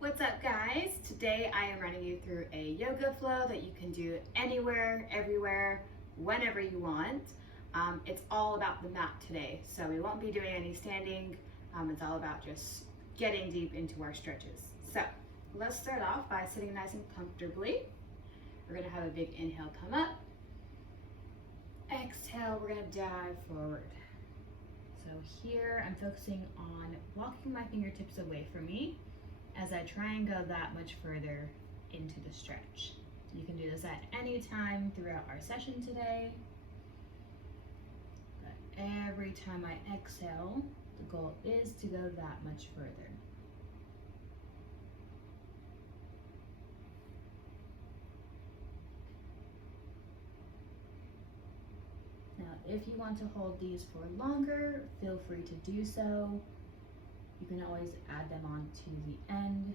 What's up, guys? Today I am running you through a yoga flow that you can do anywhere, everywhere, whenever you want. It's all about the mat today, so we won't be doing any standing. It's all about just getting deep into our stretches. So let's start off by sitting nice and comfortably. We're gonna have a big inhale, come up. Exhale, we're gonna dive forward. So here I'm focusing on walking my fingertips away from me as I try and go that much further into the stretch. You can do this at any time throughout our session today. But every time I exhale, the goal is to go that much further. Now, if you want to hold these for longer, feel free to do so. You can always add them on to the end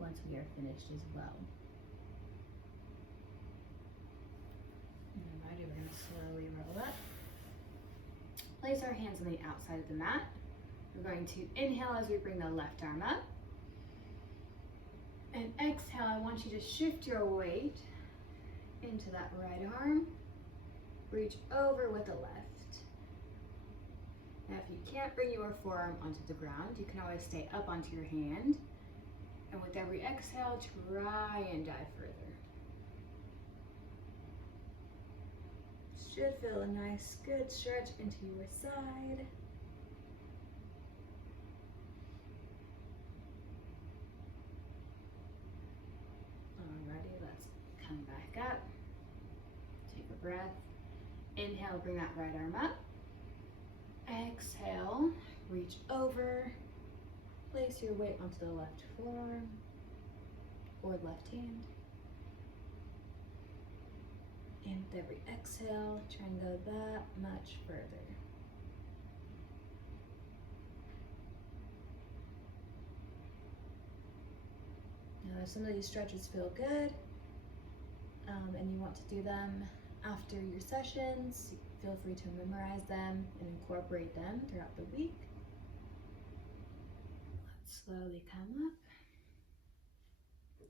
once we are finished as well. Alrighty, we're gonna slowly roll up. Place our hands on the outside of the mat. We're going to inhale as we bring the left arm up. And exhale, I want you to shift your weight into that right arm. Reach over with the left. Now, if you can't bring your forearm onto the ground, you can always stay up onto your hand. And with every exhale, try and dive further. Should feel a nice, good stretch into your side. Alrighty, let's come back up. Take a breath. Inhale, bring that right arm up. Exhale, reach over, place your weight onto the left forearm or left hand. And with every exhale, try and go that much further. Now, if some of these stretches feel good and you want to do them after your sessions, feel free to memorize them and incorporate them throughout the week. Let's slowly come up.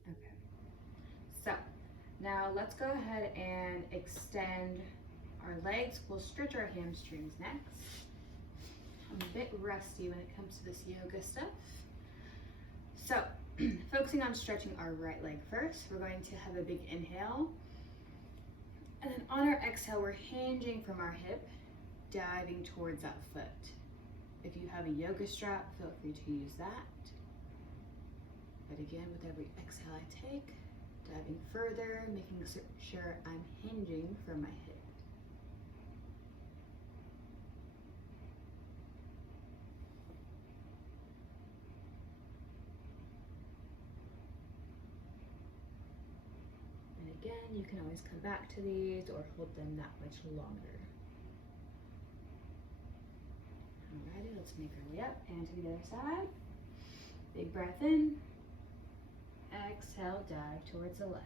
Okay. So now let's go ahead and extend our legs. We'll stretch our hamstrings next. I'm a bit rusty when it comes to this yoga stuff. So focusing on stretching our right leg first, we're going to have a big inhale. And then on our exhale, we're hinging from our hip, diving towards that foot. If you have a yoga strap, feel free to use that. But again, with every exhale I take, diving further, making sure I'm hinging from my hip. Again, you can always come back to these or hold them that much longer. Alrighty, let's make our way up and to the other side. Big breath in. Exhale, dive towards the left.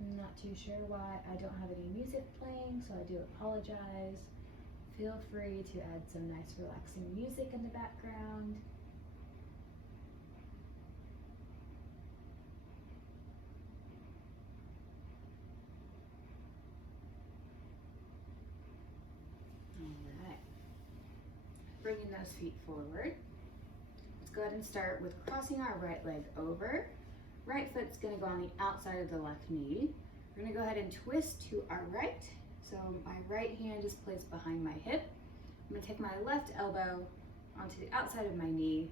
I'm not too sure why I don't have any music playing, so I do apologize. Feel free to add some nice relaxing music in the background. Bringing those feet forward. Let's go ahead and start with crossing our right leg over. Right foot's gonna go on the outside of the left knee. We're gonna go ahead and twist to our right. So my right hand is placed behind my hip. I'm gonna take my left elbow onto the outside of my knee.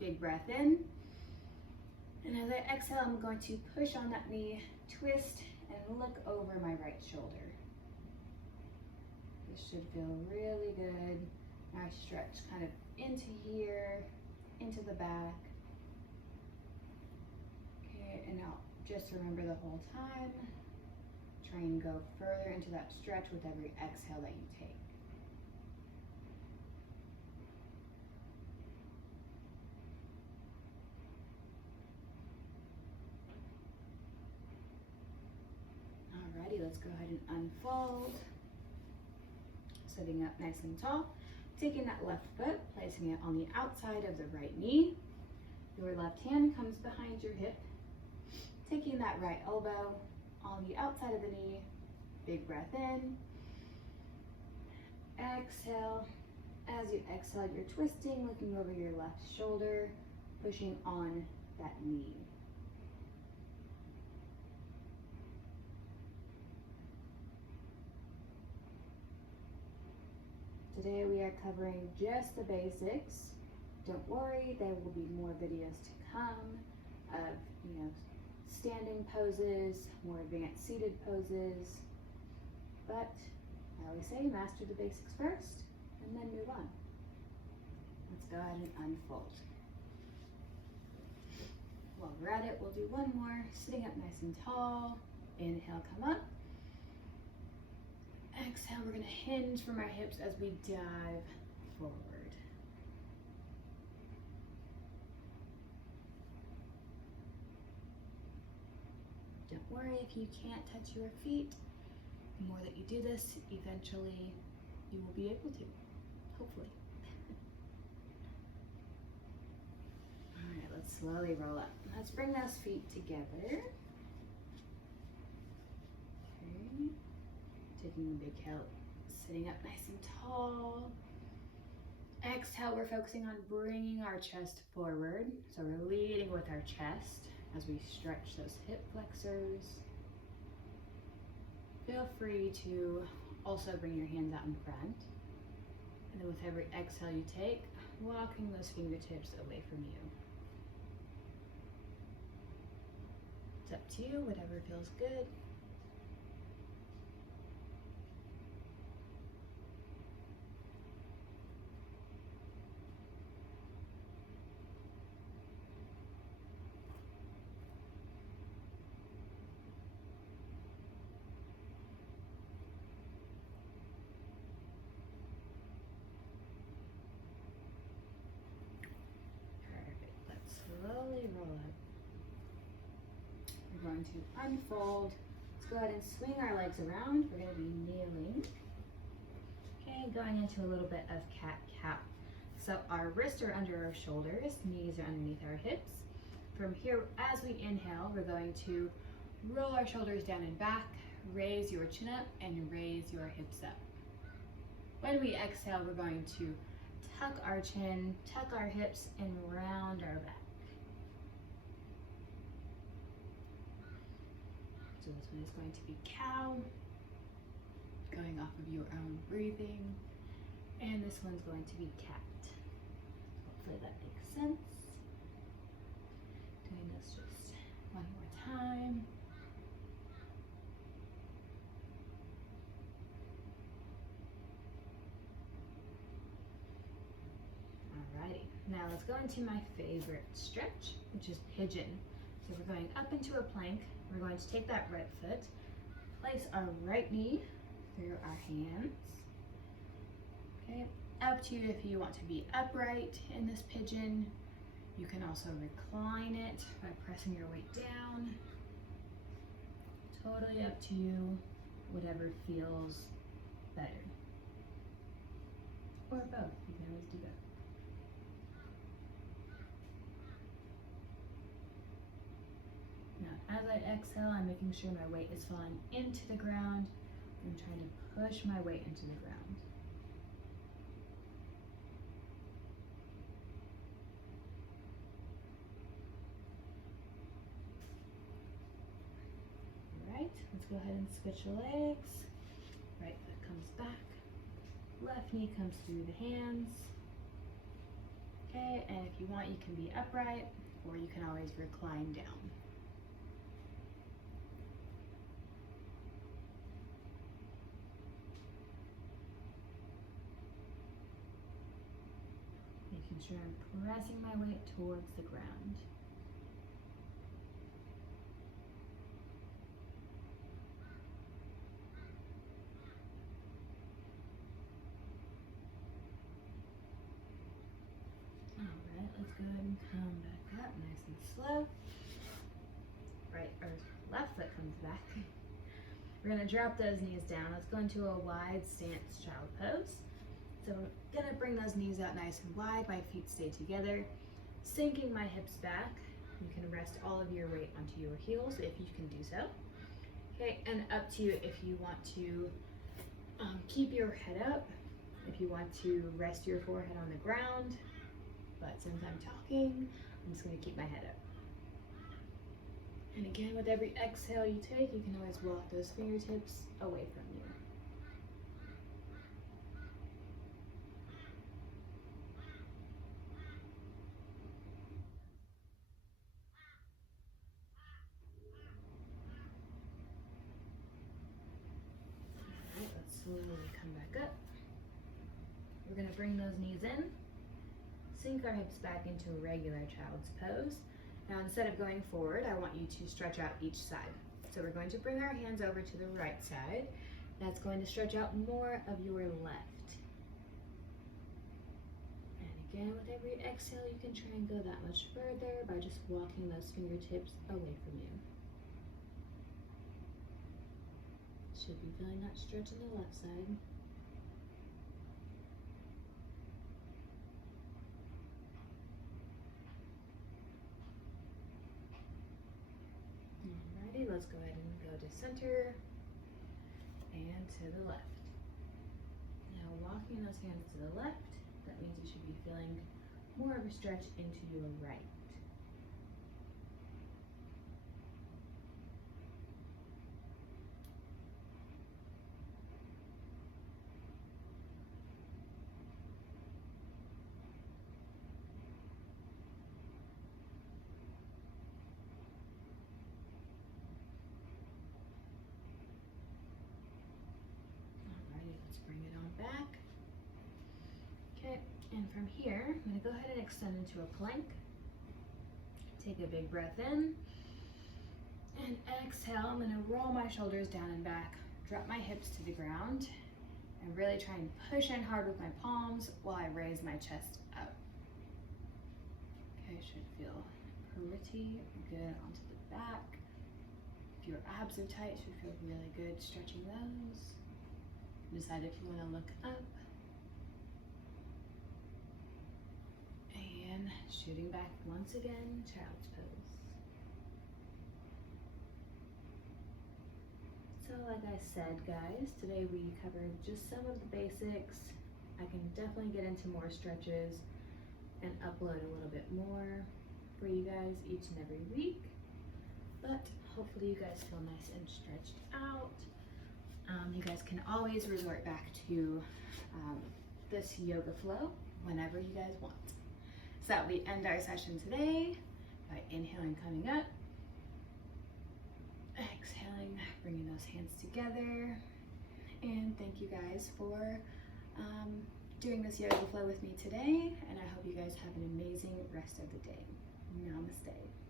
Big breath in. And as I exhale, I'm going to push on that knee, twist, and look over my right shoulder. This should feel really good. I stretch kind of into here, into the back. Okay, and now just remember the whole time, try and go further into that stretch with every exhale that you take. Alrighty, let's go ahead and unfold. sitting up nice and tall. Taking that left foot, placing it on the outside of the right knee. Your left hand comes behind your hip. Taking that right elbow on the outside of the knee. Big breath in. Exhale. As you exhale, you're twisting, looking over your left shoulder, pushing on that knee. Today we are covering just the basics. Don't worry, there will be more videos to come of, standing poses, more advanced seated poses. But I always say, master the basics first and then move on. Let's go ahead and unfold. While we're at it, we'll do one more. Sitting up nice and tall. Inhale, come up. Exhale, we're gonna hinge from our hips as we dive forward. Don't worry if you can't touch your feet. The more that you do this, eventually you will be able to, hopefully. All right, let's slowly roll up. Let's bring those feet together. Okay. Taking a big count, sitting up nice and tall. Exhale, we're focusing on bringing our chest forward. So we're leading with our chest as we stretch those hip flexors. Feel free to also bring your hands out in front. And then with every exhale you take, walking those fingertips away from you. It's up to you, whatever feels good. Slowly roll up. We're going to unfold. Let's go ahead and swing our legs around. We're going to be kneeling. Okay, going into a little bit of cat-cow. So our wrists are under our shoulders, knees are underneath our hips. From here, as we inhale, we're going to roll our shoulders down and back, raise your chin up, and raise your hips up. When we exhale, we're going to tuck our chin, tuck our hips, and round our back. So this one is going to be cow, going off of your own breathing, and this one's going to be cat. Hopefully that makes sense. Doing this just one more time. Alrighty, now let's go into my favorite stretch, which is pigeon. So we're going up into a plank. We're going to take that right foot, place our right knee through our hands. Okay, up to you if you want to be upright in this pigeon. You can also recline it by pressing your weight down. Totally up to you, whatever feels better. Or both, you can always do both. Now, as I exhale, I'm making sure my weight is falling into the ground. I'm trying to push my weight into the ground. All right, let's go ahead and switch legs. Right foot comes back. Left knee comes through the hands. Okay, and if you want, you can be upright, or you can always recline down. Making sure I'm pressing my weight towards the ground. Alright, let's go ahead and come back up nice and slow. Right, or left foot comes back. We're gonna drop those knees down. Let's go into a wide stance child pose. So I'm gonna bring those knees out nice and wide, my feet stay together, sinking my hips back. You can rest all of your weight onto your heels if you can do so. Okay, and up to you if you want to keep your head up, if you want to rest your forehead on the ground, but since I'm talking, I'm just gonna keep my head up. And again, with every exhale you take, you can always walk those fingertips away from you. Alright, let's slowly come back up. We're gonna bring those knees in, sink our hips back into a regular child's pose. Now instead of going forward, I want you to stretch out each side. So we're going to bring our hands over to the right side. That's going to stretch out more of your left. And again, with every exhale, you can try and go that much further by just walking those fingertips away from you. Should be feeling that stretch on the left side. Alrighty, let's go ahead and go to center and to the left. Now walking those hands to the left, that means you should be feeling more of a stretch into your right. Bring it on back. Okay, and from here, I'm going to go ahead and extend into a plank. Take a big breath in. And exhale, I'm going to roll my shoulders down and back, drop my hips to the ground, and really try and push in hard with my palms while I raise my chest up. Okay, should feel pretty good onto the back. If your abs are tight, should feel really good stretching those. Decide if you want to look up. And shooting back once again, child's pose. So like I said, guys, today we covered just some of the basics. I can definitely get into more stretches and upload a little bit more for you guys each and every week. But hopefully you guys feel nice and stretched out. You guys can always resort back to this yoga flow whenever you guys want. So we end our session today by inhaling, coming up, exhaling, bringing those hands together, and thank you guys for doing this yoga flow with me today, and I hope you guys have an amazing rest of the day. Namaste.